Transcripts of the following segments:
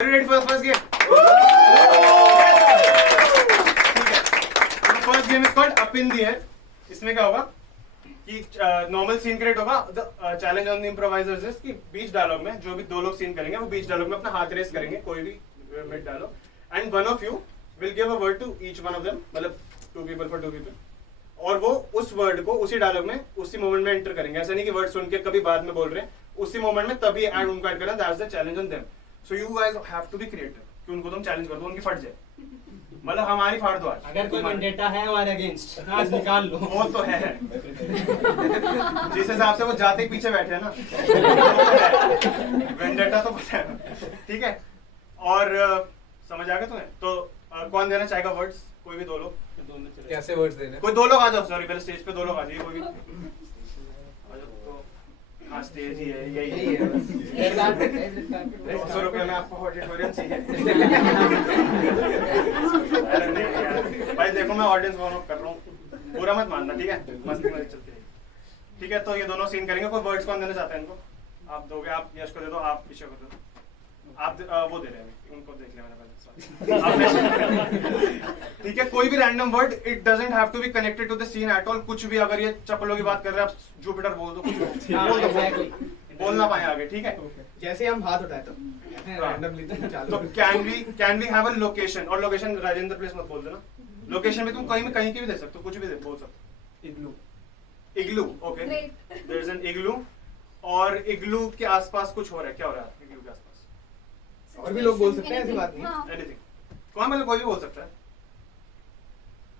Are you ready for the first game? The first game is called Up in the Air. इसमें क्या होगा कि normal scene create होगा. The challenge on the improvisers is कि बीच dialogue में जो भी दो लोग सीन करेंगे वो बीच डायलॉग में अपना हाथ रेस करेंगे कोई भी mid dialogue, and one of you will give a word to each one of them, मतलब two people for two people, और वो उस वर्ड को उसी डायलॉग में उसी मोमेंट में एंटर करेंगे. ऐसा नहीं कि वर्ड सुन के कभी बाद में बोल रहे हैं, उसी मोमेंट में तभी ऐड उनको ऐड करना. That's the challenge on them. So you guys have to be creative कि उनको तुम चैलेंज कर दो, उनकी फट जाए, मतलब हमारी फाड़ दो आज. अगर कोई वेंडेटा है हमारे अगेंस्ट आज निकाल लो. वो तो है जिस हिसाब से वो जाते ही पीछे बैठे हैं ना, वेंडेटा तो पता है ना. ठीक है, और समझ आ गया तुम्हें? तो कौन देना चाहेगा वर्ड्स? कोई भी दो लोग. कैसे वर्ड्स देने? कोई दो लोग आ जाओ. सॉरी, पहले स्टेज पे दो लोग आ जाइए. कोई भी आ जाओ. तो हाँ, स्टेज ही है, यही है. 200 रुपये में आपको ऑडिटोरियम चाहिए. अरे नहीं यार भाई, देखो मैं ऑडियंस वार्म अप कर रहा हूँ, बुरा मत मानना. ठीक है, मस्ती मस्ती चलती है. ठीक है, तो ये दोनों सीन करेंगे. कोई वर्ड्स कौन देना चाहता है इनको? आप दोगे? आप यश को दे दो, आप विषय को दे दो. आप वो दे रहे हैं, उनको देख लिया मैंने पहले. ठीक है, कोई भी random word. It doesn't have to be connected to the scene at all. कुछ भी, अगर ये चप्पलों की बात कर रहे हैं, आप जुपिटर बोल दो, कुछ बोल दो, बोल ना पाए आगे. ठीक है, जैसे हम हाथ उठाए तो तो can we have a location, और लोकेशन राजेंद्र प्लेस मत बोल देना. लोकेशन में तुम कहीं की भी दे सकते हो, कुछ भी बोल सकते हो. इग्लू. ओके, देयर इज एन इग्लू, और इग्लू के आसपास कुछ हो रहा है. क्या हो रहा है इग्लू के आसपास? और भी लोग बोल सकते हैं, ऐसी बात नहीं. एनीथिंग. कौन, मतलब कोई भी बोल सकता है.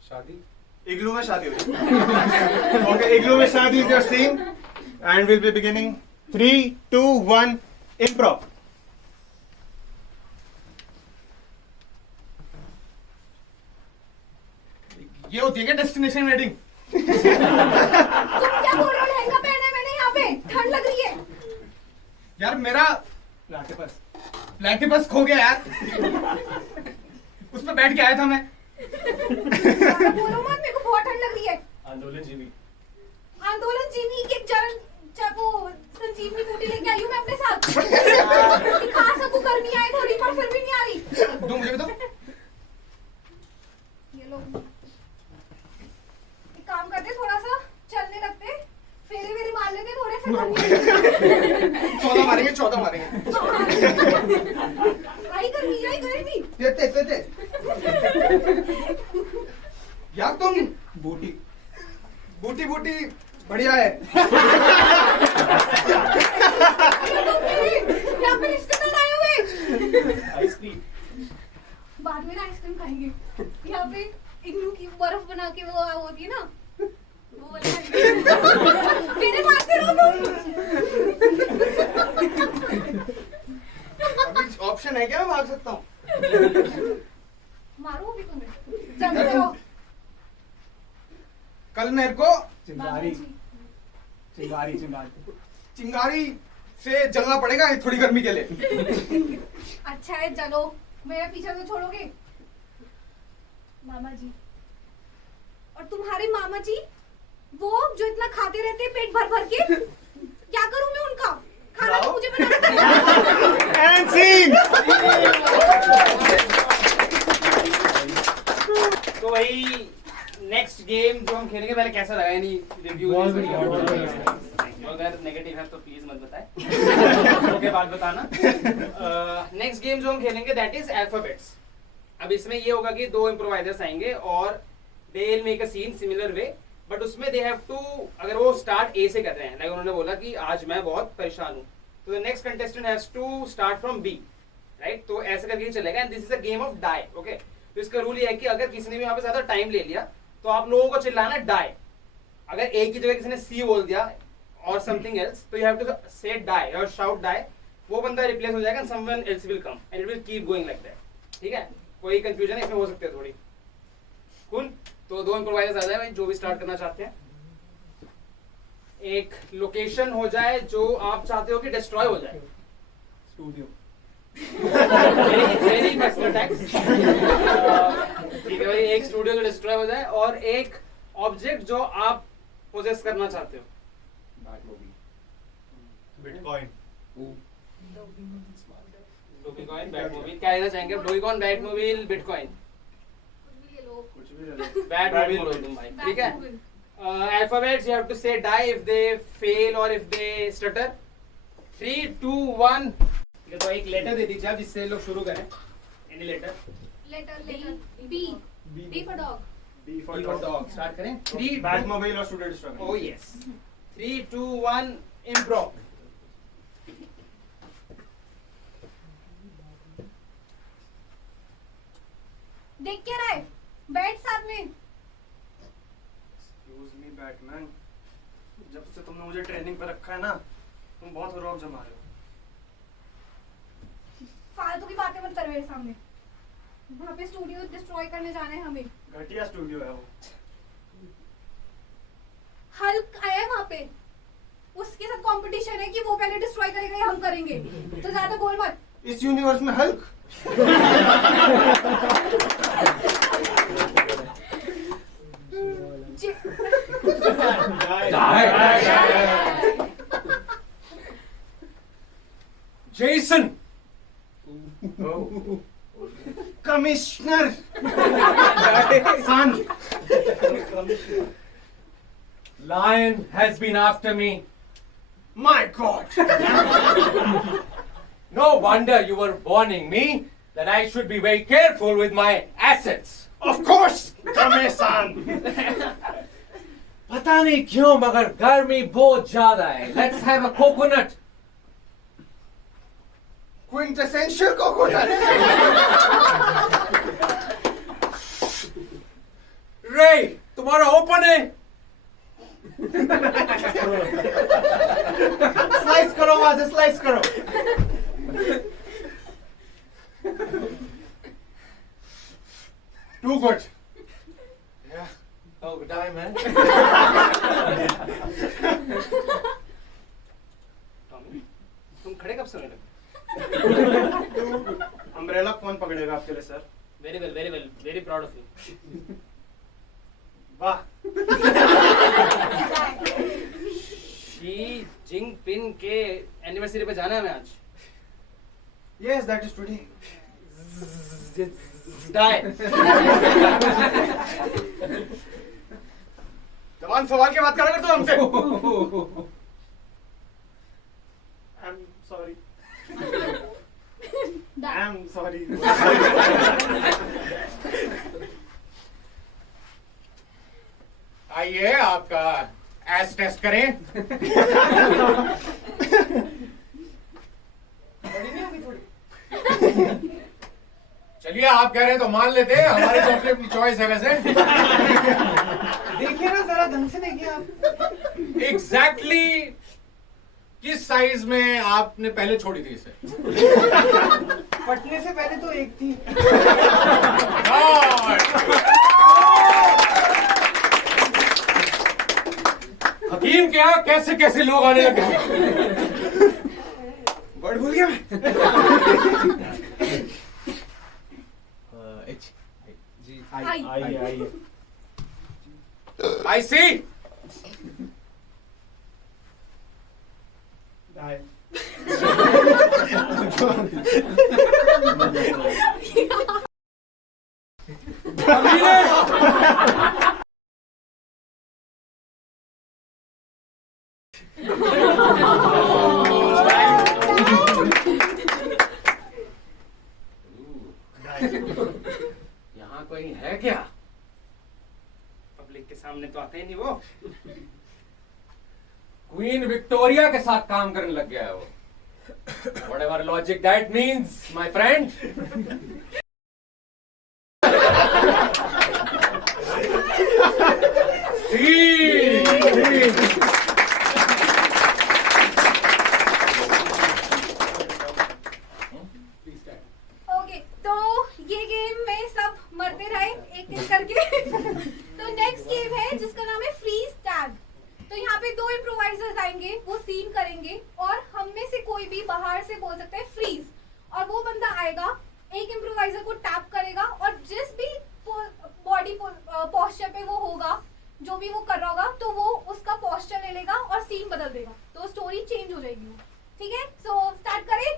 शादी. इग्लू में शादी हो रही. ओके, इग्लू में शादी is your scene, and will be beginning 3 2 1 improv. ये होती है क्या डेस्टिनेशन वेडिंग? तुम क्या बोल रहे हो? लहंगा पहना है मैंने, यहाँ पे ठंड लग रही है. यार मेरा प्लेटिपस खो गया यार. उस पर बैठ के आया था मैं. बोलो मत, मेरे को बहुत ठंड लग रही है. आंदोलन जीवी के वो संजीवनी बूटी लेके आई हूँ मैं अपने साथ. दिखा सबको गर्मी आई थोड़ी, पर फिर भी नहीं आ रही. दो मुझे भी दो. ये लो. एक काम करते, थोड़ा सा चलने लगते, फेरे वेरे मार लेते थोड़े, फिर 14 मारेंगे. आई गर्मी. देते यार तुम बूटी बढ़िया है. यहाँ पे रिश्तेदार आए हुए. आइसक्रीम. बाद में ना आइसक्रीम खाएंगे. यहाँ पे इग्लू की बर्फ बना के वो होती है ना, वो वाली आइसक्रीम. मेरे मारते रहो तुम. ऑप्शन है क्या? मैं भाग सकता हूँ. मारो भी तुम्हें. जल्दी करो. कल मेरे को बाबूजी. चिंगारी से जलना पड़ेगा थोड़ी गर्मी के लिए. अच्छा है, चलो. मेरा पीछा तो छोड़ोगे? मामा जी. और तुम्हारे मामा जी, वो जो इतना खाते रहते हैं पेट भर भर के, क्या करूं मैं उनका? खाना तो मुझे बनाना है. And scene. तो वही नेक्स्ट गेम जो हम खेलेंगे, पहले कैसा लगा, यानी रिव्यू. अगर नेगेटिव है तो प्लीज मत बताएं. ओके, बात बताना. नेक्स्ट गेम जो हम खेलेंगे दैट इज अल्फाबेट्स. अब इसमें ये होगा कि दो इम्प्रोवाइजर्स आएंगे और they will make a scene similar way, but उसमें दे हैव टू, अगर वो स्टार्ट ए से कर रहे हैं, लाइक उन्होंने बोला कि आज मैं बहुत परेशान हूँ, तो the next contestant has to start from B, right. तो ऐसे करके चलेगा, and this is a game of die. Okay, तो इसका रूल ये है कि अगर किसी ने भी यहाँ पे ज्यादा टाइम ले लिया तो आप लोगों को चिल्लाना डाई. अगर ए की जगह किसी ने सी बोल दिया और समथिंग एल्स, तो यू हैव टू से डाई और शाउट डाई. वो बंदा रिप्लेस हो जाएगा, someone else will come and it will keep going like that. ठीक है, कोई कंफ्यूजन इसमें हो सकती है थोड़ी. कूल. तो दो इम्प्रोवाइजर्स आ जाए जो भी स्टार्ट करना चाहते हैं. एक लोकेशन हो जाए जो आप चाहते हो कि डिस्ट्रॉय हो जाए. स्टूडियो. Very personal tax. ठीक है भाई, एक स्टूडियो जो डिस्ट्रॉय हो जाए, और एक ऑब्जेक्ट जो आप पोजेस करना चाहते हो. बिटकॉइन. डोगीकॉइन, बैटमोबाइल, क्या लेना चाहेंगे? डोगीकॉइन, बैटमोबाइल, बिटकॉइन। कुछ भी ले लो। कुछ भी ले लो। बैटमोबाइल लो तुम भाई, ठीक है? Alphabets you have to say die if they fail or if they stutter. 3, 2, 1. ठीक है, तो एक लेटर दे दीजिए आप जिससे लोग शुरू करें. Any letter. Letter B for dog. B for D for dog. dog. Start करें. 3, Batmobile और student struggle. Oh yes. 3, 2, 1. Improv. देख क्या रहा है? बैठ साथ में। Excuse me, Batman. जब से तुमने मुझे ट्रेनिंग पे रखा है ना, तुम बहुत रौब जमा रहे हो। फालतू की बातें मत कर मेरे सामने। वहाँ पे स्टूडियो डिस्ट्रॉय करने जाना है हमें। घटिया स्टूडियो है वो। हल्क आया है वहाँ पे। उसके साथ कंपटीशन है कि वो पहले डिस्ट्रॉय करेगा या हम करेंगे। तो ज्यादा बोल मत। इस यूनिवर्स में Hulk. Jason! Commissioner son. Lion has been after me. My God. No wonder you were warning me that I should be very careful with my assets. Of course, commissioner. पता नहीं क्यों मगर गर्मी बहुत ज्यादा है. Let's have a coconut. Quintessential coconut. Ray, तुम्हारा open है. स्लाइस करो वहां से, स्लाइस करो। Too good. Oh, die man. Tommy, तुम खड़े कब से होने लगे? अम्ब्रेला कौन पकड़ेगा आपके लिए sir? Very well, very well. Very proud of you. वाह। शी जिनपिंग के एनिवर्सरी पे जाना है हमें आज. Yes, that is today. Die. जवान सवाल के बात करा कर तो हमसे। I'm sorry. I'm sorry. आइए आपका एस टेस्ट करें. चलिए आप कह रहे हैं तो मान लेते हैं. हमारी तो अपनी अपनी चॉइस है वैसे. देखिए ना जरा ढंग से देखिए आप। एग्जैक्टली किस साइज में आपने पहले छोड़ी थी इसे? फटने से पहले तो एक थी। हकीम के यहाँ कैसे कैसे लोग आने लगे. वर्ड भूल गया मैं। एच जी आई। आई सी. यहाँ कोई है क्या? पब्लिक के सामने तो आते ही नहीं वो. क्वीन विक्टोरिया के साथ काम करने लग गया है वो. Whatever logic that means, my friend. Okay, तो ये गेम में सब मरते रहे एक एक करके। तो नेक्स्ट गेम है जिसका नाम है फ्रीज टैग। तो यहाँ पे दो इम्प्रोवाइजर्स आएंगे, वो सीन करेंगे और हम में से कोई भी बाहर से बोल सकता है फ्रीज, और वो बंदा आएगा, एक इम्प्रोवाइजर को टैप करेगा और जिस भी बॉडी पोस्चर पे वो होगा, जो भी वो कर रहा होगा, तो वो उसका पोस्चर ले लेगा और सीन बदल देगा, तो स्टोरी चेंज हो जाएगी। ठीक है, सो स्टार्ट करें।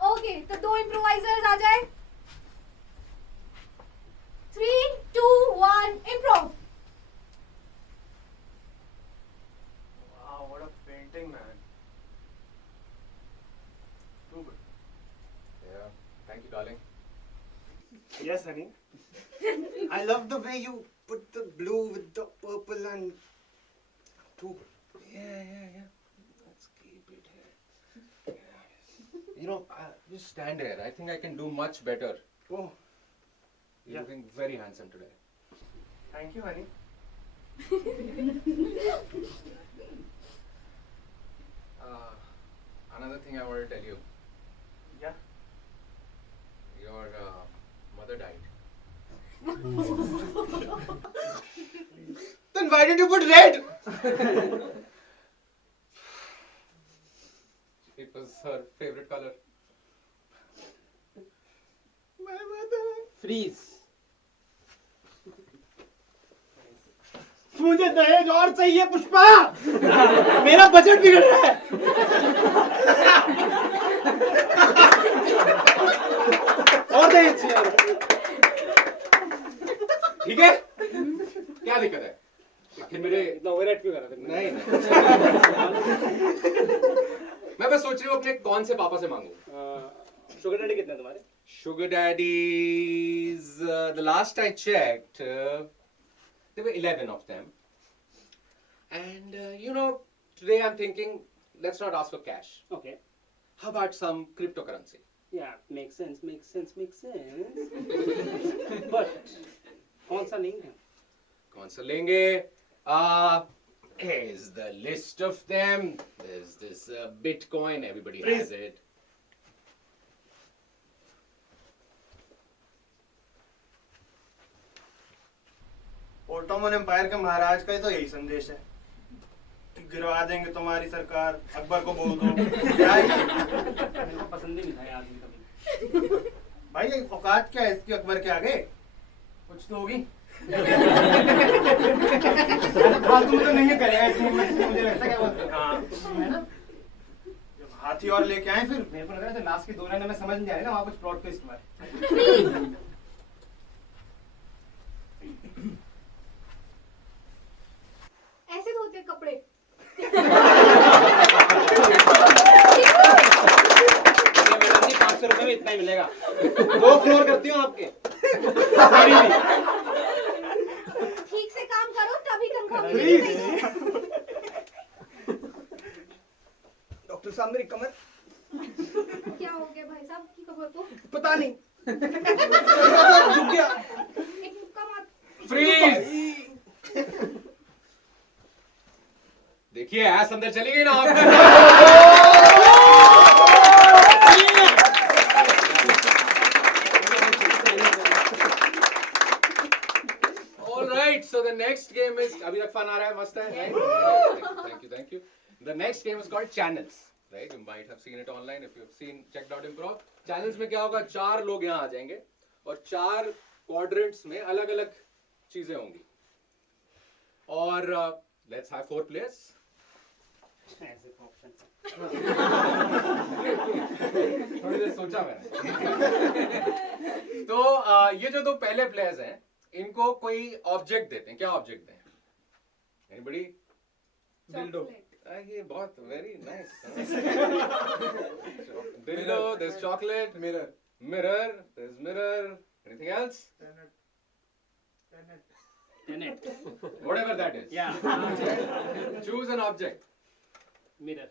ओके, तो 2 इम्प्रोवाइजर्स आ जाए। 3, 2, 1, improv. Wow, what a painting, man. Too good. Yeah, thank you, darling. Yes, honey. I love the way you put the blue with the purple and too good. Yeah. Let's keep it here. You know, just stand here. I think I can do much better. Oh, You're Yeah. looking very handsome today. thank you, honey. Another thing I want to tell you. Yeah. Your mother died. Then why did you put red? It was her favorite color. My mother. Freeze. मुझे दहेज और चाहिए पुष्पा। मेरा budget बिगड़ रहा है। और दहेज चाहिए। ठीक है? क्या दिक्कत है? फिर मेरे इतना ओवरएक्ट क्यों कर रहा था? नहीं मैं बस सोच रही हूँ अपने कौन से पापा से मांगू। शुगर डैडी कितने हैं तुम्हारे? Sugar daddies, the last I checked, there were 11 of them. And you know, today I'm thinking, let's not ask for cash. Okay. How about some cryptocurrency? Yeah, makes sense. But कौन सा लेंगे? कौन सा लेंगे? Here's the list of them. There's this Bitcoin, everybody has it. Ottoman Empire के महाराज का ही तो यही संदेश है कि गिरवा देंगे तुम्हारी सरकार, अकबर को बोल दो। क्या है ये? मेरे को पसंद ही नहीं था ये आदमी कभी। भाई ये औकात क्या है इसकी अकबर के आगे? कुछ तो होगी। फालतू तो नहीं करेगा इसमें, मुझे लगता है क्या बोलते हैं। हाँ है ना? जब हाथी और लेके आए फिर मेरे को लग रहा था लास्ट की 2 लाइन में समझ नहीं आ रही ना, वहाँ कुछ प्लॉट ट्विस्ट हुआ है। ऐसे धोते कपड़े। मैडम जी 500 रुपए में इतना ही मिलेगा। 2 फ्लोर करती हूँ आपके। ठीक से काम करो तभी तनख्वाह Please. मिलेगी। डॉक्टर साहब मेरी कमर क्या हो गया भाई साहब की कमर को? पता नहीं झुक गया। एक मुक्का मार। Freeze! देखिए ऐस अंदर चली गई ना आपकी। All right, so the next game is अभी तक फन आ रहा है, मस्त है, right? Thank you. The next game is called Channels, right? You might have seen it online if you've checked out Improv. Channels में क्या होगा? 4 लोग यहाँ आ जाएंगे और 4 quadrants में अलग-अलग चीजें होंगी और let's have 4 players. ऐसे ऑप्शन। थोड़ी देर सोचा मैंने। तो ये जो 2 पहले प्लेयर्स हैं इनको कोई ऑब्जेक्ट देते हैं। क्या ऑब्जेक्ट दें? एनीबॉडी? दिल्डो। ये बहुत very nice. Dildo, there's chocolate, mirror, there's mirror. Anything else? Tenet. Whatever that is. Yeah. Choose an object. Mirror.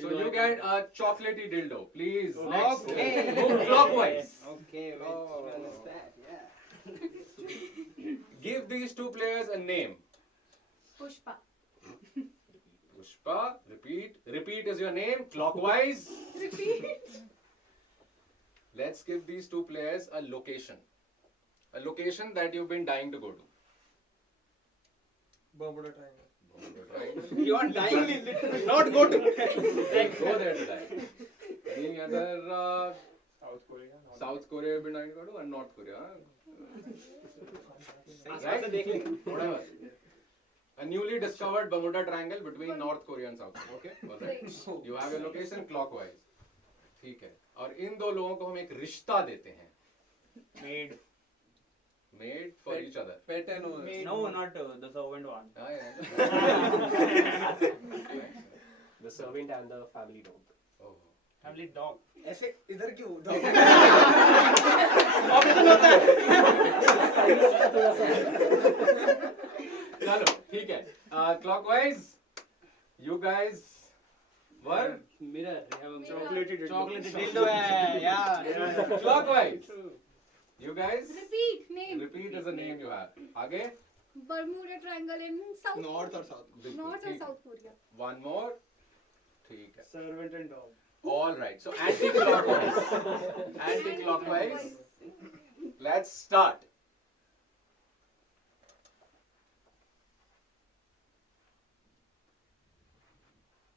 So you get a chocolatey dildo, please. Okay. Next. Move clockwise. Okay, Oh. which one is that? Yeah. Give these 2 players a name. Pushpa. Pushpa, repeat is your name, clockwise. Let's give these 2 players a location that you've been dying to go to. Bermuda triangle. You are dying, literally, not go to. Go there to die. Any other South Korea you've been dying to go to and North Korea? Huh? आसपास से देख लेंगे। Whatever. A newly discovered Bermuda Triangle between North Korea and South Korea. Okay? All right. You have your location clockwise. ठीक है. और इन दो लोगों को हम एक रिश्ता देते हैं. Made. Made for each other. Pet and No, not the servant one. Ah, yeah. The servant and the family dog. Oh. Family dog. ऐसे इधर क्यों? ऑप्शन होता है. चलो ठीक है. Clockwise. You guys were mirror. Chocolatey dildo. Chocolate dildo है यार. clockwise. You guys Repeat name. repeat as a name you have. आगे. Bermuda Triangle in South. North और South. बिल्कुल, North और ठीक. South Korea. One more. ठीक है. Servant and dog. All right. So anti-clockwise. Anti-clockwise. Let's start.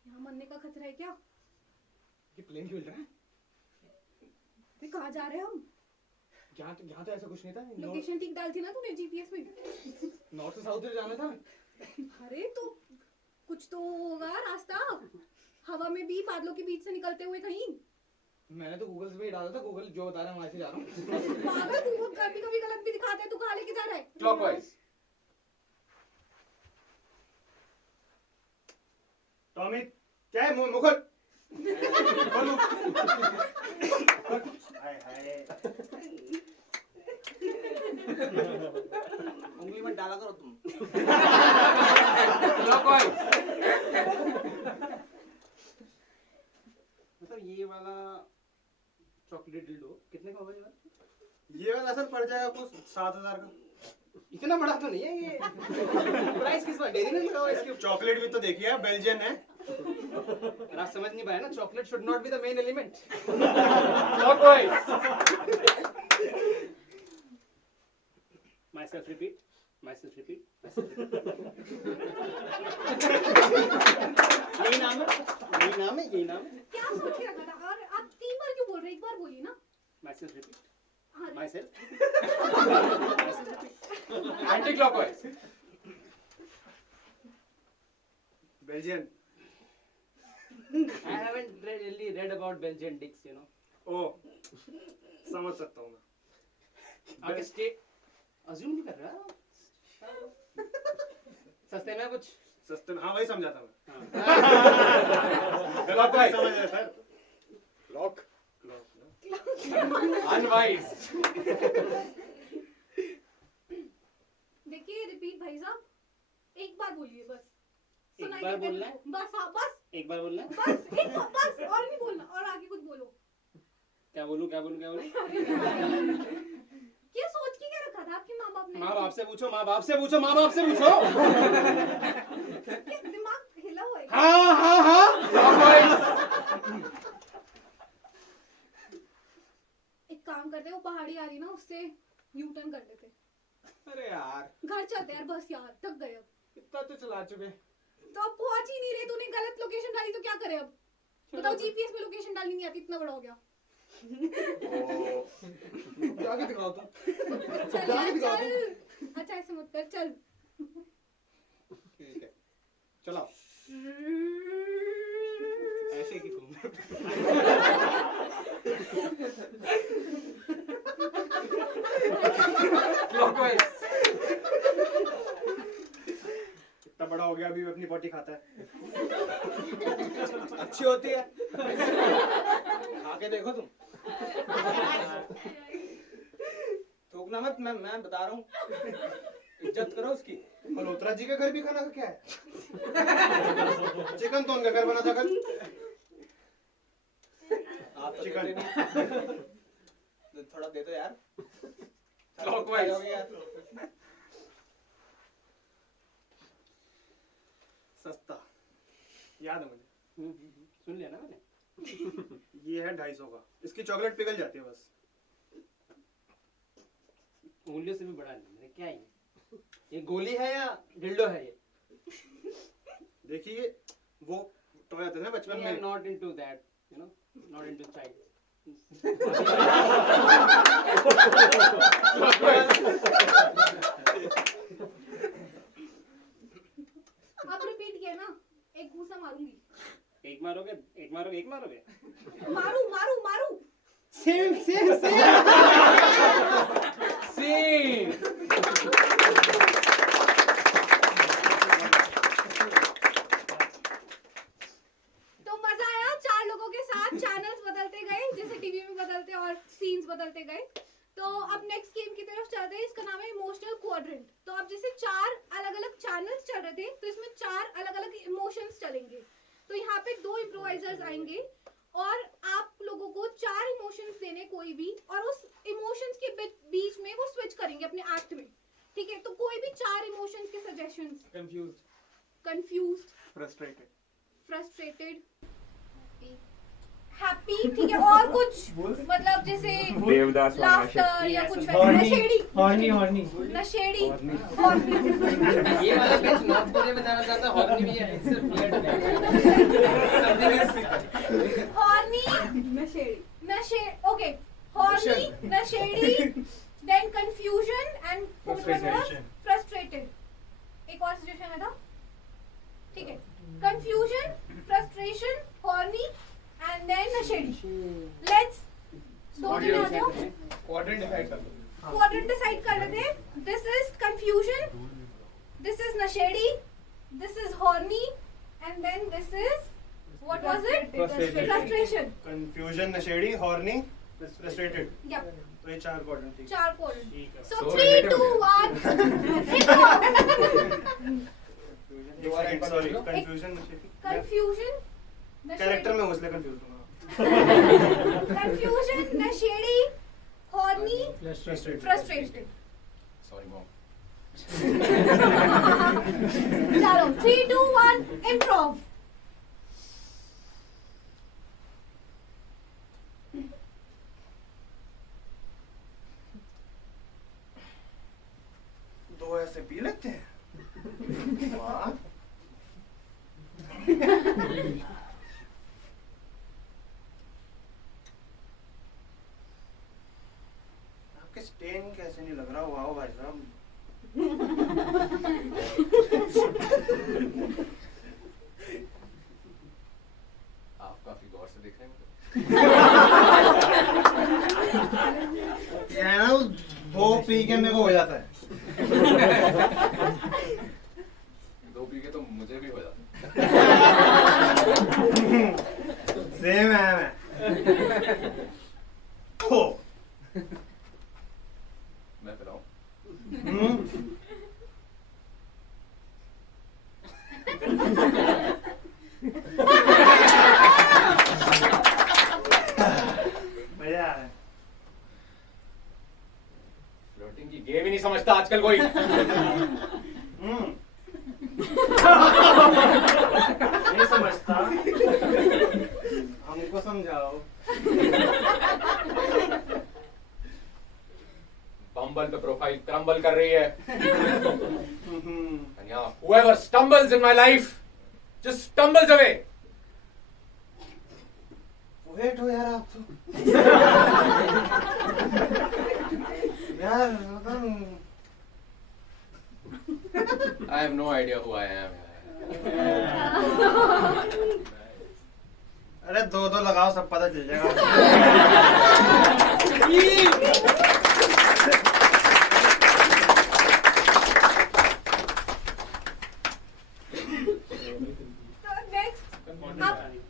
यहाँ मरने का खतरा है क्या? ये प्लेन क्यों उड़ रहा है? वे कहाँ जा रहे हैं हम? यहाँ तो ऐसा कुछ नहीं था. लोकेशन ठीक डाली थी ना तूने जीपीएस में? नॉर्थ से साउथ जाना था. अरे तो कुछ तो होगा रास्ता. हवा में भी बादलों के बीच से निकलते हुए कहीं. मैंने तो गूगल पे ही डाला था. गूगल जो बता रहा है वहाँ से जा रहा हूँ. पागल, गूगल कभी कभी गलत भी दिखाता है. तू कहाँ लेके जा रहा है? Clockwise. टॉमी क्या है मुखर? हाय हाय. उंगली में डाला करो तुम. Clockwise. मतलब ये वाला चॉकलेट डिल्डो कितने का होगा ये वाला? ये वाला सर पड़ जाएगा कुछ 7,000 का. इतना बड़ा तो नहीं है ये. प्राइस किस बार डेरी ने लिखा हुआ है इसके ऊपर? चॉकलेट भी तो देखिए बेल्जियन है. अगर आप समझ नहीं पाए ना, chocolate should not be the main element. Clockwise. Myself repeat. Myself repeat. यही नाम है. यही नाम है. यही नाम है. क्या सोच के रखा था? और आप 3 बार क्यों बोल रहे? एक बार बोलिए ना. Myself repeat. हाँ. Myself. Anti-clockwise. Belgian. I haven't really read about Belgian dicks, you know. ओ समझ सकता हूँ मैं. आगे स्टेट अज्यूम नहीं कर रहा. सस्ते में कुछ. सस्ते में हाँ वही समझा था मैं. Clockwise. समझ रहे सर. Clock. Unwise. देखिए रिपीट भाई साहब. एक बार बोलिए बस. एक सुनाई बार देता है बोलना है? मेरे को. बस हाँ बस. एक बार बोलना है. बस एक बार बस. और नहीं बोलना. और आगे कुछ बोलो. क्या बोलूं क्या बोलूं क्या बोलूं? क्या सोच के क्या रखा था आपके माँ बाप ने? माँ बाप से पूछो. माँ बाप से पूछो. माँ बाप से पूछो. क्या दिमाग हिला हुआ है? हाँ हाँ हाँ. Clockwise. एक काम करते हैं, वो पहाड़ी आ रही ना उससे यू टर्न कर लेते. अरे यार घर चलते यार. बस यार थक गए अब. इतना तो चला चुके. तो अब पहुंच ही नहीं रहे. तूने गलत लोकेशन डाली तो क्या करे अब? बताओ जीपीएस में लोकेशन डालनी नहीं आती. इतना बड़ा हो गया. जाके दिखाओ तुम. चल यार चल. अच्छा ऐसे मत कर. चल. ठीक है चलो. ऐसे की तुम. Clockwise. इतना बड़ा हो गया अभी भी अपनी पोटी खाता है. अच्छी होती है. आके देखो तुम. थूकना मत. मैं बता रहा हूँ. इज्जत करो उसकी. मल्होत्रा जी का घर भी खाना का क्या है? चिकन तो उनका घर बना था कल. आप तो चिकन. देते नहीं. थोड़ा दे दो यार. Clockwise. सस्ता. याद है मुझे. सुन लिया ना मैंने. ये है 250 का. इसकी चॉकलेट पिघल जाती है बस. उंगलियों से भी बड़ा नहीं. मैंने क्या ये गोली है या डिल्डो है ये? देखिए वो टॉय आते थे ना बचपन I am में. not into that, you know, not into child. अब रिपीट किया ना. एक घूसा मारूंगी. एक मारोगे. एक मारोगे. एक मारोगे. मारू मारू मारू. गए। तो अब नेक्स्ट गेम की तरफ चलते हैं, इसका नाम है इमोशनल क्वाड्रेंट। तो अब जैसे 4 अलग अलग चैनल्स चल रहे थे, तो इसमें 4 अलग अलग इमोशंस चलेंगे। तो यहाँ पे 2 इम्प्रोवाइजर्स आएंगे और आप लोगों को 4 इमोशंस देने कोई भी, और उस इमोशंस के बीच में वो स्विच करेंगे अपने एक्ट में, ठीक है। तो कोई भी 4 इमोशंस के सजेशंस। कंफ्यूज्ड, फ्रस्ट्रेटेड, हैप्पी, ठीक है। और कुछ मतलब जैसे देवदास वाला लाफ्टर या कुछ वैसे, नशेड़ी, नशेड़ी, हॉर्नी, ये वाला पेज नॉर्थ कोरिया में जाना चाहता है, हॉर्नी भी है, इससे weird है। हॉर्नी, ओके, हॉर्नी, नशेड़ी, देन कंफ्यूजन एंड फ्रस्ट्रेटेड। एक और सजेशन है था, ठीक है। Confusion, frustration, horny and then नशेड़ी। लेट्स दो दिन आ जाओ, क्वाड्रेंट डिसाइड कर लो। क्वाड्रेंट डिसाइड कर लेते हैं। This is confusion, this is नशेड़ी, this is horny and then this is what was it, frustration. Confusion, नशेड़ी, हॉर्नी, फ्रस्ट्रेटेड। या तो ये 4 क्वाड्रेंट ठीक 4 quadrant. So So 3 2 1 sorry, confusion, नशेड़ी। कंफ्यूजन, कैरेक्टर में उसले कंफ्यूज हूं। कंफ्यूजन, नशेड़ी, horny, frustrated. Frustrated. Sorry, mom. चलो 3 2 1 इम्प्रोव। दो ऐसे पी लेते हैं। वाह। आपके स्टेन कैसे नहीं लग रहा? वाह भाई साहब। आप काफी गौर से देख रहे हैं मुझे। ये है ना, 2 पी के मेरे को हो जाता है। 2 पी के तो मुझे भी हो जाता सेम है मैं। हो। मैं पिलाऊं? मजा आ रहा है। फ्लोटिंग की गेम ही नहीं समझता आजकल कोई। नहीं समझता, हमको समझाओ। बम्बल पे प्रोफाइल क्रम्बल कर रही है। And yeah, whoever stumbles in my life just stumbles away. Wait हो यार आप तो। यार I have no idea who I am. अरे 2 लगाओ, सब पता चल जाएगा। तो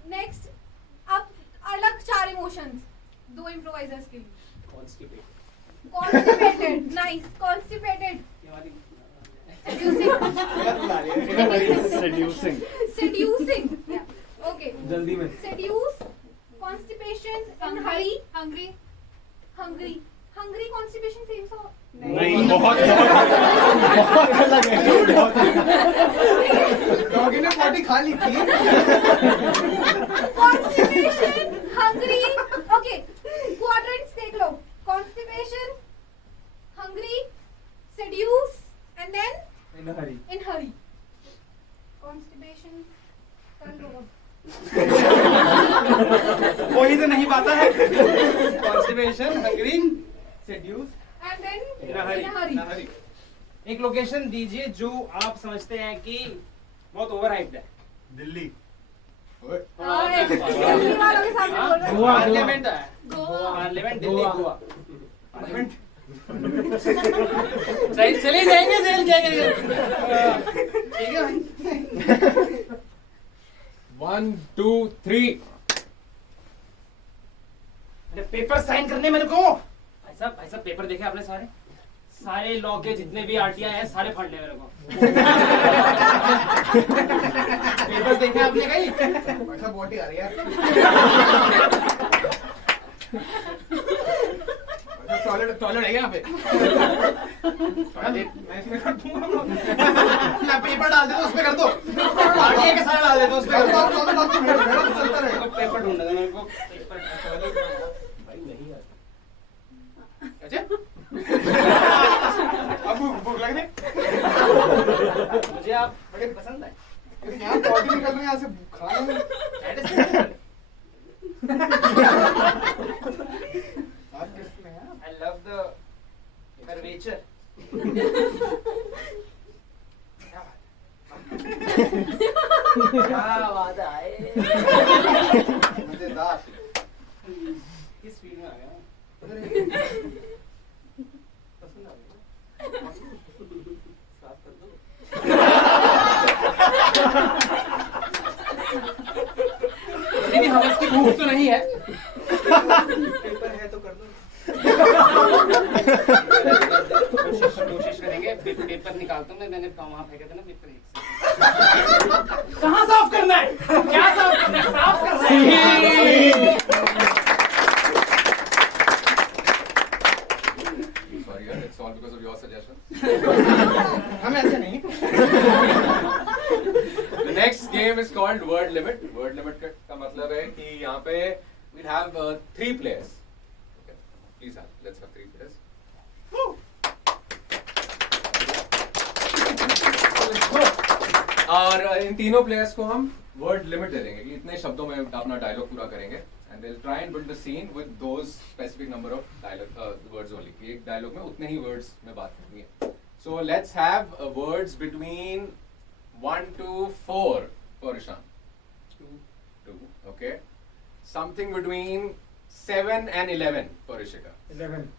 नेक्स्ट अब अलग 4 इमोशंस 2 इम्प्रोवाइजर्स के लिए। Constipated, nice, constipated, seducing, okay, जल्दी में seduce, constipation and hungry, constipation same so नहीं, बहुत अलग है। डॉगी ने पॉटी खा ली थी। constipation, hungry, okay, quadrants देख लो, constipation, hungry, seduce and then in a hurry. in hurry, constipation कर लो। कोई तो नहीं पाता है। Constipation, hungry, seduces, and then in a hurry. एक लोकेशन दीजिए जो आप समझते हैं कि बहुत ओवर हाइप्ड है। दिल्ली। दिल्ली वालों के सामने बोल रहे हो। पार्लियामेंट है, गोवा। पार्लियामेंट दिल्ली, गोवा। सही चले जाएंगे, चल जाएंगे। ठीक है भाई। 1 2 3. पेपर साइन करने मेरे को। भाई साहब पेपर देखे आपने सारे लॉ के जितने भी आरटीआई हैं सारे फाड़ने मेरे को। पेपर देखे आपने कहीं? भाई साहब बॉडी आ रही है टॉयलेट है यहाँ पे। मैं इसमें कर दूंगा। मैं पेपर डाल देता हूँ उसमें कर दो। आरटीआई के सारे डाल देता हूँ उसमें। चलता रहेगा। पेपर ढूंढना था मेरे को। भाई नहीं आता। अच्छा अब भूख लग रही मुझे आप बड़े पसंद आए। यहाँ बॉडी निकल रही है यहाँ से खाने में। आप किसमें हैं? I love the curvature. क्या बात है? मजेदार। किस फील्ड में आ गया? पसंद आ गया? साफ कर दो। लेकिन हम इसकी भूख तो नहीं है। पेपर है तो कर दो। कोशिश करेंगे। पेपर निकालता हूँ मैंने वहाँ फेंका था ना पेपर। कहाँ साफ करना है? क्या साफ करना है? साफ करना है। Sorry, yeah, it's all because of your suggestion. हम ऐसे नहीं। The next game is called word limit. Word limit का मतलब है कि यहाँ पे we'll have 3 players. Okay, please let's have 3 players. और इन तीनों प्लेयर्स को हम वर्ड लिमिट दे देंगे कि इतने शब्दों में अपना डायलॉग पूरा करेंगे and they'll try and build the scene with those specific number of dialogue words only. एक डायलॉग में उतने ही वर्ड्स में बात करनी है. So let's have words between 1 to 4 for Ishan. 2. Okay. Something between 7 and 11 for Ishika. 11.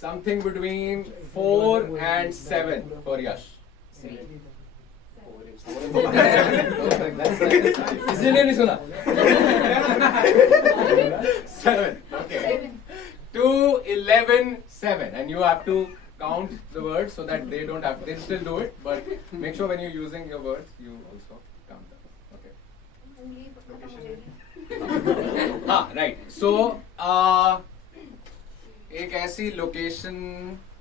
Something between 4 and 7 for Yash. इसलिए नहीं सुना. 7. Okay. 2, 11, 7, and you have to count the words so that they don't have. They still do it, but make sure when you're using your words, you also count them. Okay. हाँ, right. So, एक ऐसी location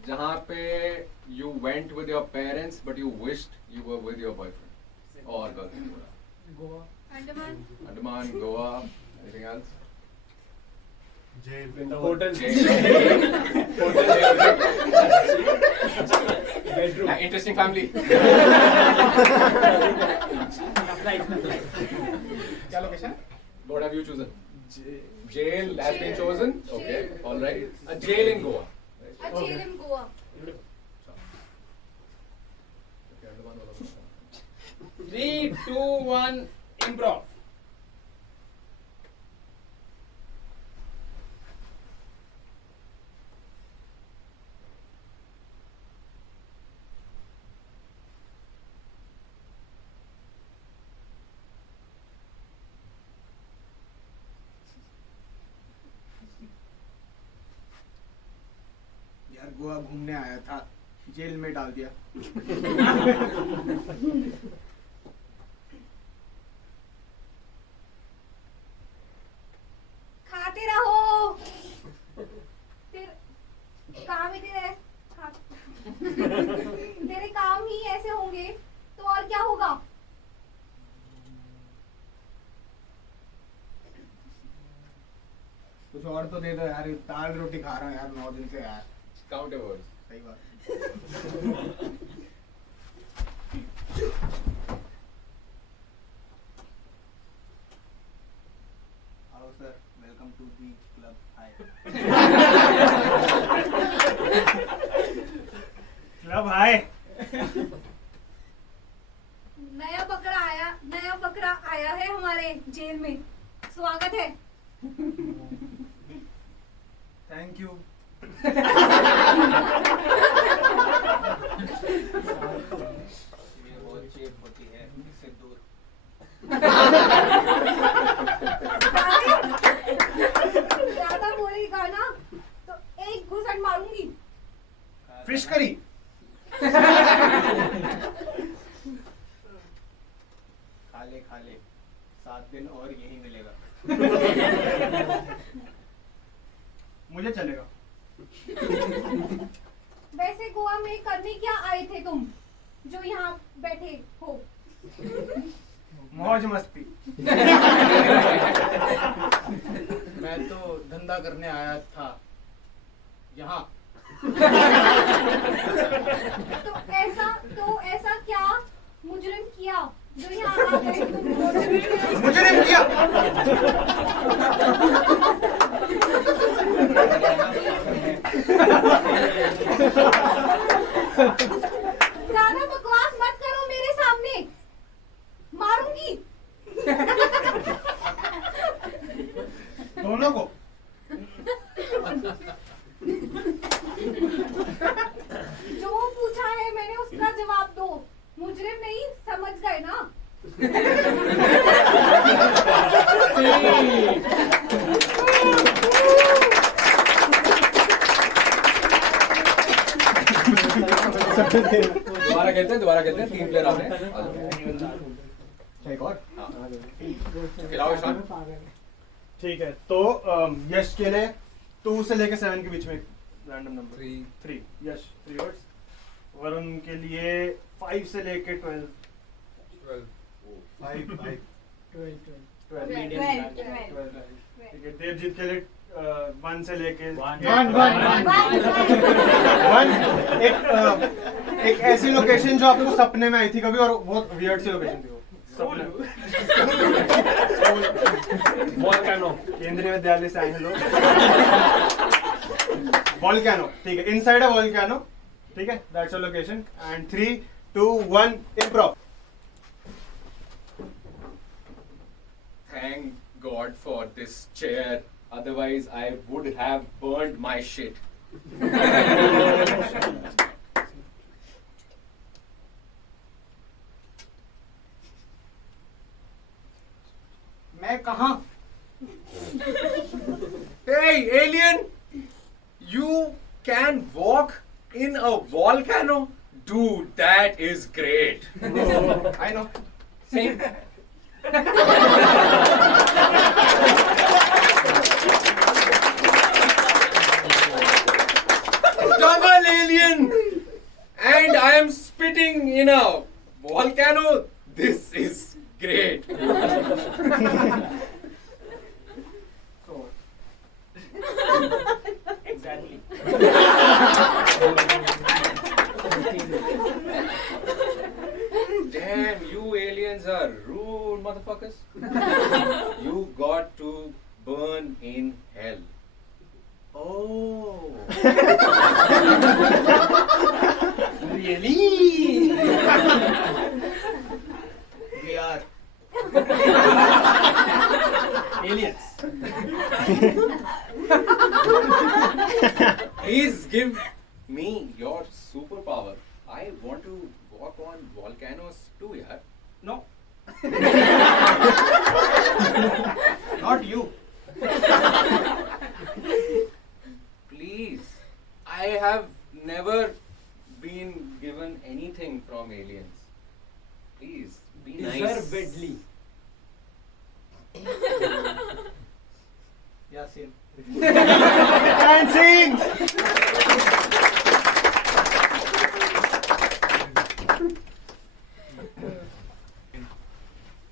जहाँ पे you went with your parents, but you wished you were with your boyfriend or girlfriend. Goa. Andaman, Goa, anything else? Hotel. Interesting family. क्या location? What have you chosen? Jail has been chosen. Okay, all right. A jail in Goa. A jail in Goa. Okay, Andaman wala bata. 3, 2, 1, improv. यार गोवा घूमने आया था, jail में डाल दिया। खाते रहो। फिर काम ही तेरे काम ही ऐसे होंगे तो और क्या होगा? कुछ और तो दे दो यार, दाल रोटी खा रहा हूँ यार 9 दिन से यार। Count your words. सही बात। आओ sir, welcome to the club hi. Club hi. नया बकरा आया है हमारे जेल में। स्वागत है। Thank you. बहुत चेप होती है, इससे दूर। ज्यादा बोली गाना फिश करी। खा ले 7 दिन और यही मिलेगा। मुझे चलेगा। वैसे गोवा में करने क्या आए थे तुम जो यहाँ बैठे हो? मौज मस्ती। मैं तो धंधा करने आया था यहाँ। तो ऐसा क्या मुजरिम किया जो यहाँ आ गए तुम? मुजरिम किया। ज्यादा बकवास मत करो मेरे सामने, मारूंगी दोनों को। जो पूछा है मैंने उसका जवाब दो। मुजरिम नहीं, समझ गए ना? दोबारा खेलते हैं 3 प्लेयर आ रहे हैं। एक और। खिलाओ ईशान। ठीक है, तो यश के लिए 2 से लेकर 7 के बीच में रैंडम नंबर। 3 यश 3 वर्ड्स। वरुण के लिए 5 से लेकर 12। 5 12 मीडियम। ठीक है, देवजीत के लिए 1 से लेके 1 एक ऐसी लोकेशन जो आपको सपने में आई थी कभी, और बहुत वियर्ड सी लोकेशन थी वो। वोल्केनो। केंद्रीय विद्यालय से आए हैं लोग। वोल्केनो, ठीक है, इनसाइड अ वोल्केनो। ठीक है, that's a location. And 3 2 1 improv. Thank God for this chair. Otherwise, I would have burned my shit. मैं कहाँ? Hey, alien! You can walk in a volcano? Dude, that is great. I know. Same. Double alien! And I am spitting in a volcano? This is great. Exactly. Damn, you aliens are rude motherfuckers. You got to burn in hell. Oh. Really? We are aliens. Please give me your superpower. I want to walk on volcanoes too, yaar. No. Not you. Please. I have never been given anything from aliens. Please, be nice. Deservedly. Yeah, same. And sing.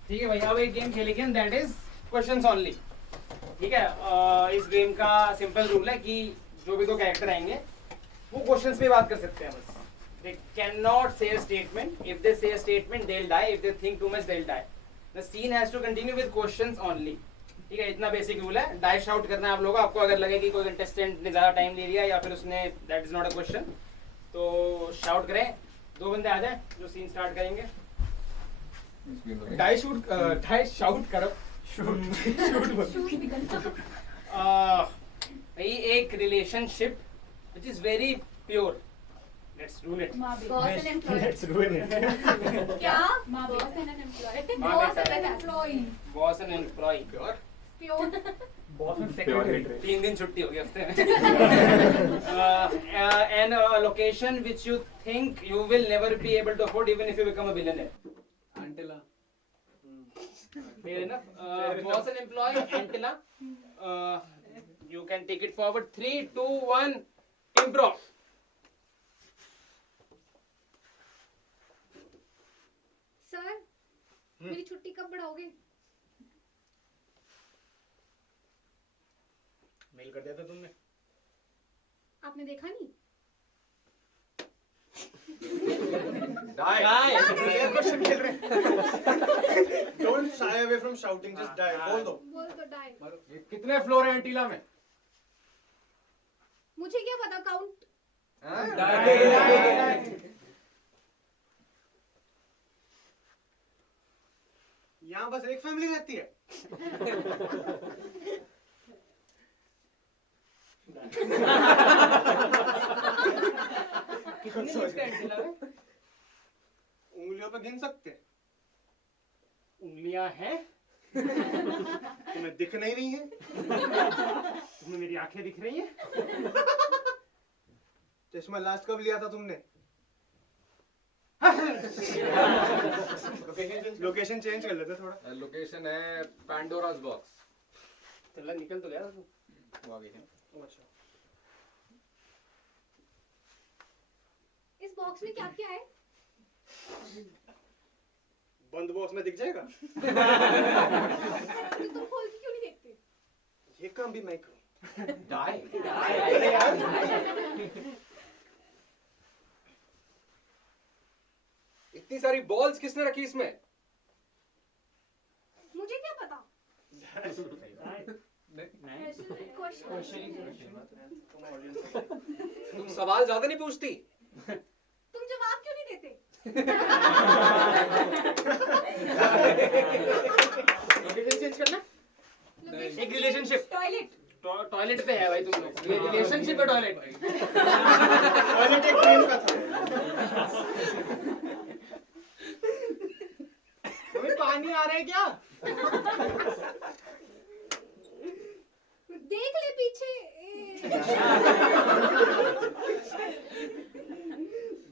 ठीक है भाई, अब एक game खेलेंगे, that is questions only. ठीक है, इस game का सिंपल रूल है कि जो भी 2 कैरेक्टर आएंगे वो क्वेश्चंस पे बात कर सकते हैं बस। दे कैन नॉट से a statement. If they say a statement they will die, if they think too much they will die. The scene has to continue with questions only. ठीक है, इतना बेसिक रूल है। Die shout करना है आप लोगों को। आपको अगर लगे कि कोई कंटेस्टेंट ने ज्यादा टाइम ले लिया या फिर उसने that is not a question, तो शाउट करें। 2 बंदे आ जाए जो सीन स्टार्ट करेंगे। Die shout करो. भाई एक relationship which is very pure. Let's rule it. Boss and employee. Let's ruin it. क्या? Boss and an employee. Boss and an employee. Boss and employee. Pure? Pure. Boss में Pure hatred. 3 दिन छुट्टी होगी हफ्ते में। And location which you think you will never be able to afford even if you become a billionaire. Antilla. Fair enough. Boss and employee, Antilla. You can take it forward. 3, 2, 1, improv. Sir मेरी छुट्टी कब बढ़ाओगे? Mail कर दिया था तुमने। आपने देखा नहीं? Die. क्वेश्चन खेल रहे हैं। Don't shy away from shouting, just die. बोल दो। बोल तो डाई। ये कितने फ्लोर है एंटीला में? मुझे क्या पता काउंट? यहाँ बस एक फैमिली रहती है। कितनी इसका Antilla में? उंगलियों पे गिन सकते हैं। उंगलियां हैं? तुम्हें दिख नहीं रही है? तुम्हें मेरी आंखें दिख रही हैं? चश्मा लास्ट कब लिया था तुमने? लोकेशन चेंज कर लेते थोड़ा। लोकेशन है पैंडोरा's बॉक्स। चल निकल तो गया तू। वो आ गई है। अच्छा। इस बॉक्स में क्या क्या है? बंद बॉक्स में दिख जाएगा। तो तुम खोल के क्यों नहीं देखते? ये काम भी मैं करूँ। Die. अरे यार। इतनी सारी बॉल्स किसने रखी इसमें? मुझे क्या पता? क्वेश्चन। तुम सवाल ज्यादा नहीं पूछती? तुम जवाब क्यों नहीं देते? लोकेशन चेंज करना? एक रिलेशनशिप। टॉयलेट। टॉयलेट पे है भाई तुम लोग। ये रिलेशनशिप है टॉयलेट। टॉयलेट एक प्रेम का था। हमें पानी आ रहा है क्या? देख ले पीछे।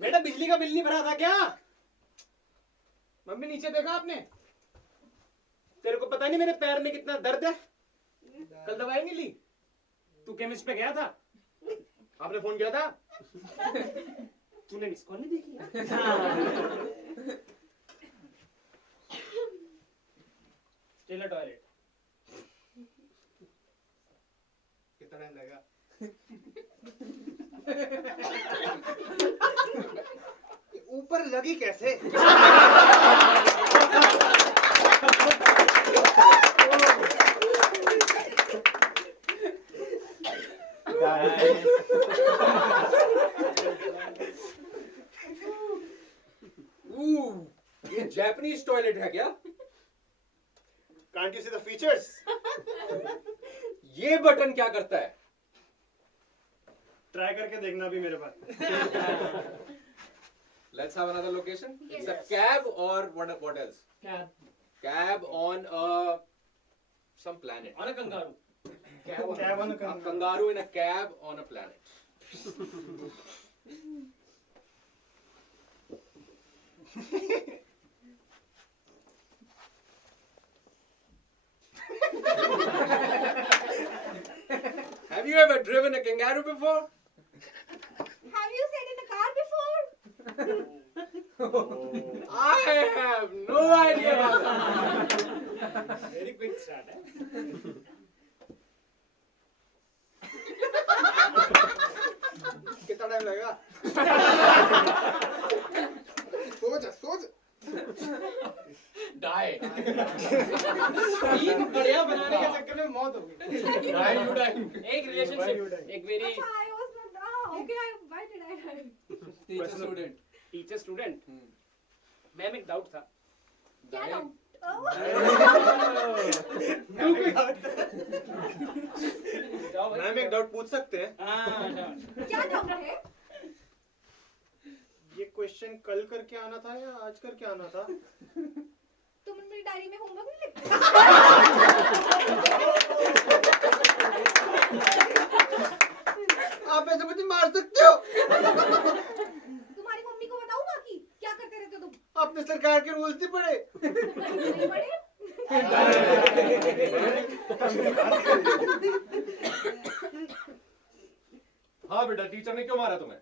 बेटा बिजली का बिल नहीं भरा था क्या? मम्मी नीचे देखा आपने? तेरे को पता नहीं मेरे पैर में कितना दर्द है? कल दवाई नहीं ली? तू केमिस्ट पे गया था? आपने फोन किया था? तूने मिस कॉल नहीं देखी? Still toilet. कितना टाइम लगेगा? ऊपर लगी कैसे? ये जापानीज टॉयलेट है क्या? Can't you see the features? ये बटन क्या करता है? ट्राई करके देखना भी मेरे पास। Let's have another location. Yes. It's a cab or what else? Cab. Cab on some planet. On a kangaroo. Cab on a A kangaroo in a cab on a planet. Have you ever driven a kangaroo before? Have you sat in a car before? I have no idea about that. Very quick start है। कितना time लगेगा? सोच। Die. Scene बढ़िया बनाने के चक्कर में मौत हो गई। Die, you die. एक रिलेशनशिप। एक वेरी अच्छा, I was not. Okay. Why did I die? Teacher student. Teacher student. Ma'am एक डाउट था। क्या Die. डाउट? मैम एक डाउट पूछ सकते हैं? क्या डाउट है? ये क्वेश्चन कल करके आना था या आज करके आना था? तुम मेरी डायरी में होमवर्क नहीं लिखते? आप ऐसे मुझे मार सकते हो? तुम्हारी मम्मी को बताऊं बाकी क्या करते रहते हो तुम? आपने सरकार के रूल्स नहीं पढ़े? नहीं पढ़े? हाँ बेटा, टीचर ने क्यों मारा तुम्हें?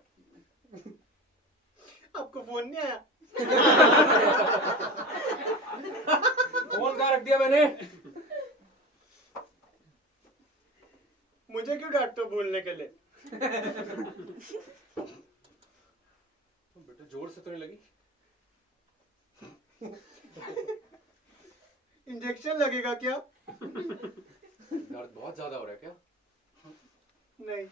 आपको फोन नहीं आया? फोन कहाँ रख दिया मैंने? मुझे क्यों डांटते हो भूलने के लिए? बेटा जोर से तो नहीं लगी? इंजेक्शन लगेगा क्या? दर्द बहुत ज्यादा हो रहा है क्या? नहीं।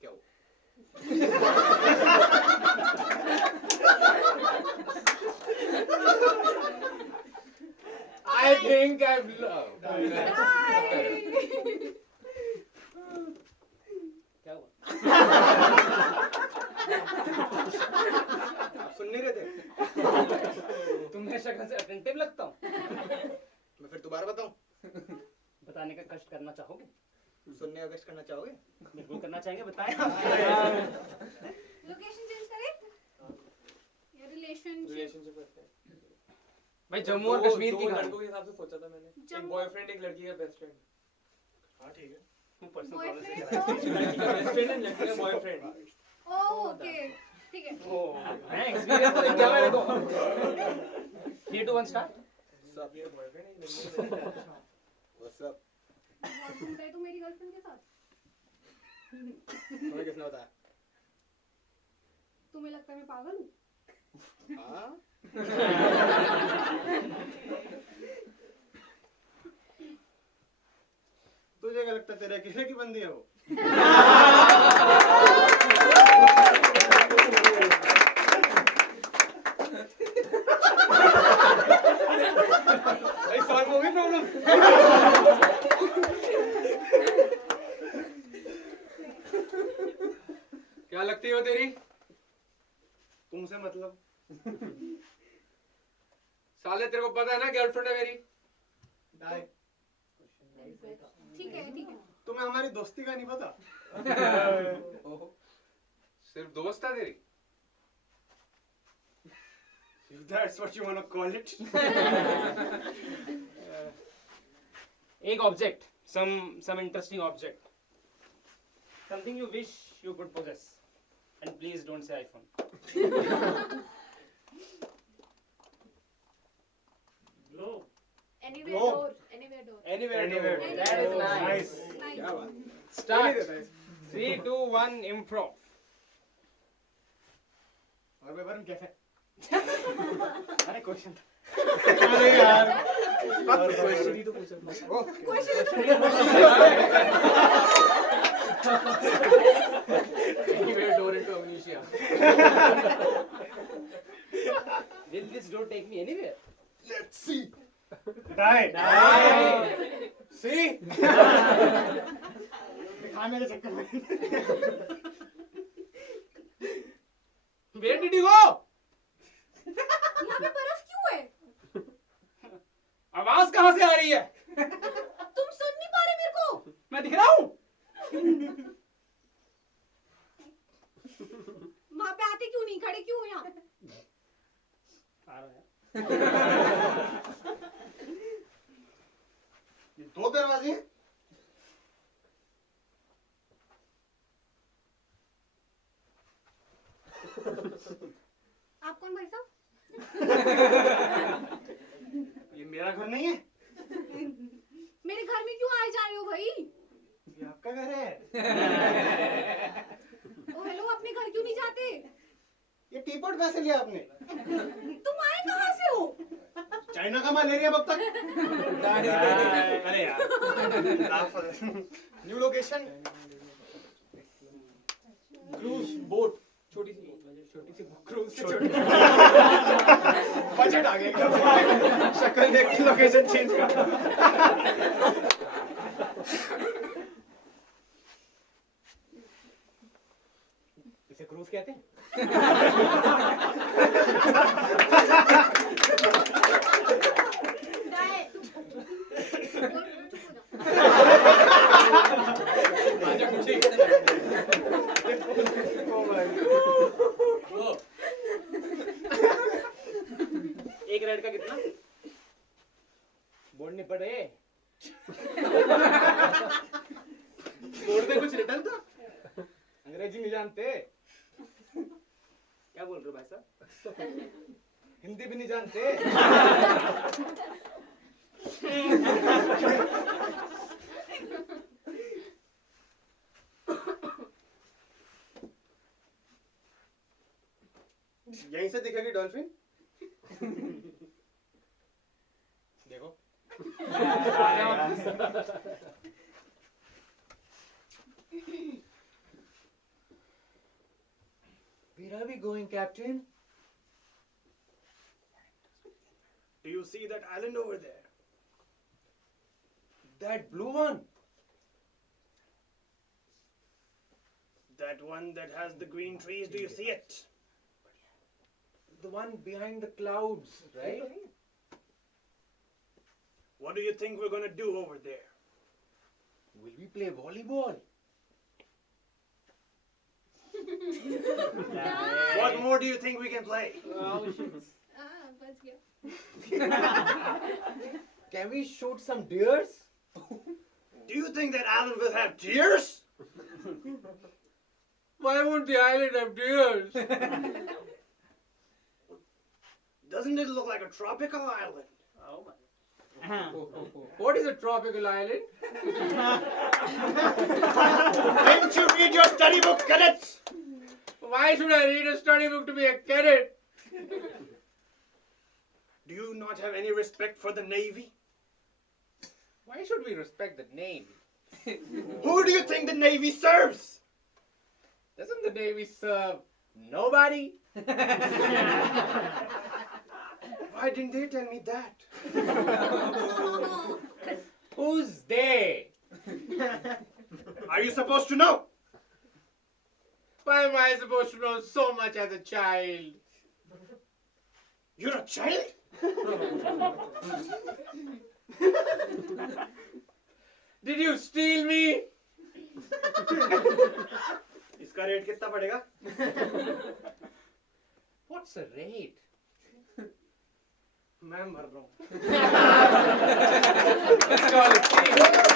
क्या हुआ? I think I've loved. क्या हुआ? आप सुन नहीं रहे थे? तुम्हें शक्ल से अटेंटिव लगता हूँ। मैं फिर दोबारा बताऊं? बताने का कष्ट करना चाहोगे? सुनने का कष्ट करना चाहोगे? बिल्कुल करना चाहेंगे, बताएं। लोकेशन चेंज करें? या रिलेशनशिप? भाई जम्मू और कश्मीर की कहानी। लड़कों के हिसाब से सोचा था मैंने, एक जम्मू- बॉयफ्रेंड एक लड़की का बेस्ट फ्रेंड। हाँ ठीक है। बॉयफ्रेंड लड़की का बेस्ट फ्रेंड एंड लड़की का बॉयफ्रेंड। ओके ठीक है। मैं एक्सपीरियंस तो क्या मेरे को। 3 2 1 स्टार्ट। सब ये बॉयफ्रेंड है, लड़की का What's up? बहुत घूमता है तू मेरी गर्लफ्रेंड के साथ। तुम्हें किसने बताया? तुम्हें लगता है मैं पागल हूँ? हाँ? तुझे क्या लगता है तेरे अकेले की बंदी है वो? भाई सॉल्व हो गई प्रॉब्लम। क्या लगती हो तेरी? तुमसे मतलब? साले तेरे को पता है ना गर्लफ्रेंड है मेरी? डाय, ठीक है ठीक है। तुम्हें हमारी दोस्ती का नहीं पता? सिर्फ दोस्त है तेरी? If that's what you wanna call it. एक object, some interesting object, something you wish you could possess, and please don't say iPhone. Anywhere No. door, anywhere door. Anywhere. That is nice. Nice. क्या बात? Start. 3 2 1 improv. और भाई वरुण कैसे? अरे question अरे यार। Question ही तो पूछा। Anywhere door into amnesia. will this door take me anywhere? Let's see. Die. See? दिखा मेरे चक्कर में। Where did you go? यहाँ पे बर्फ क्यों है? आवाज कहाँ से आ रही है? तुम सुन नहीं पा रहे मेरे को? मैं दिख रहा हूँ। वहाँ पे आते क्यों नहीं? खड़े क्यों हो यहाँ? आ रहा है। ये 2 दरवाजे हैं? आप कौन भाई साहब? ये मेरा घर नहीं है? मेरे घर में क्यों आए जा रहे हो भाई? ये आपका घर है। ओ हेलो, अपने घर क्यों नहीं जाते? ये टीपॉट कहाँ से लिया आपने? तुम आए कहाँ से हो? चाइना का माल ले रही है अब तक। अरे यार। New location? क्रूज बोट, छोटी सी क्रूज से छोटी। बजट आ गया एकदम से। शक्ल देख के लोकेशन चेंज कर। इसे क्रूज कहते हैं? एक रेड का कितना? बोर्ड नहीं पड़े। बोर्ड में कुछ रिटर्न था? अंग्रेजी नहीं जानते? क्या बोल रहे हो भाई साहब? हिंदी भी नहीं जानते? यहीं से दिखेगी डॉल्फिन। देखो। Where are we going, Captain? Do you see that island over there? That blue one. That one that has the green trees, do you see it? The one behind the clouds, right? What do you think we're gonna do over there? Will we play volleyball? What more do you think we can play? बच गया। Can we shoot some deers? Do you think that island will have deers? Why won't the island have deers? Doesn't it look like a tropical island? Oh my. What is a tropical island? Didn't you read your study book, cadets? Why should I read a study book to be a cadet? Do you not have any respect for the Navy? Why should we respect the Navy? Who do you think the Navy serves? Doesn't the Navy serve nobody? Why didn't they tell me that? Who's they? Are you supposed to know? Why am I supposed to know so much as a child? You're a child? Did you steal me? इसका rate कितना पड़ेगा? What's the rate? मैं मर रहा हूँ। Let's call it.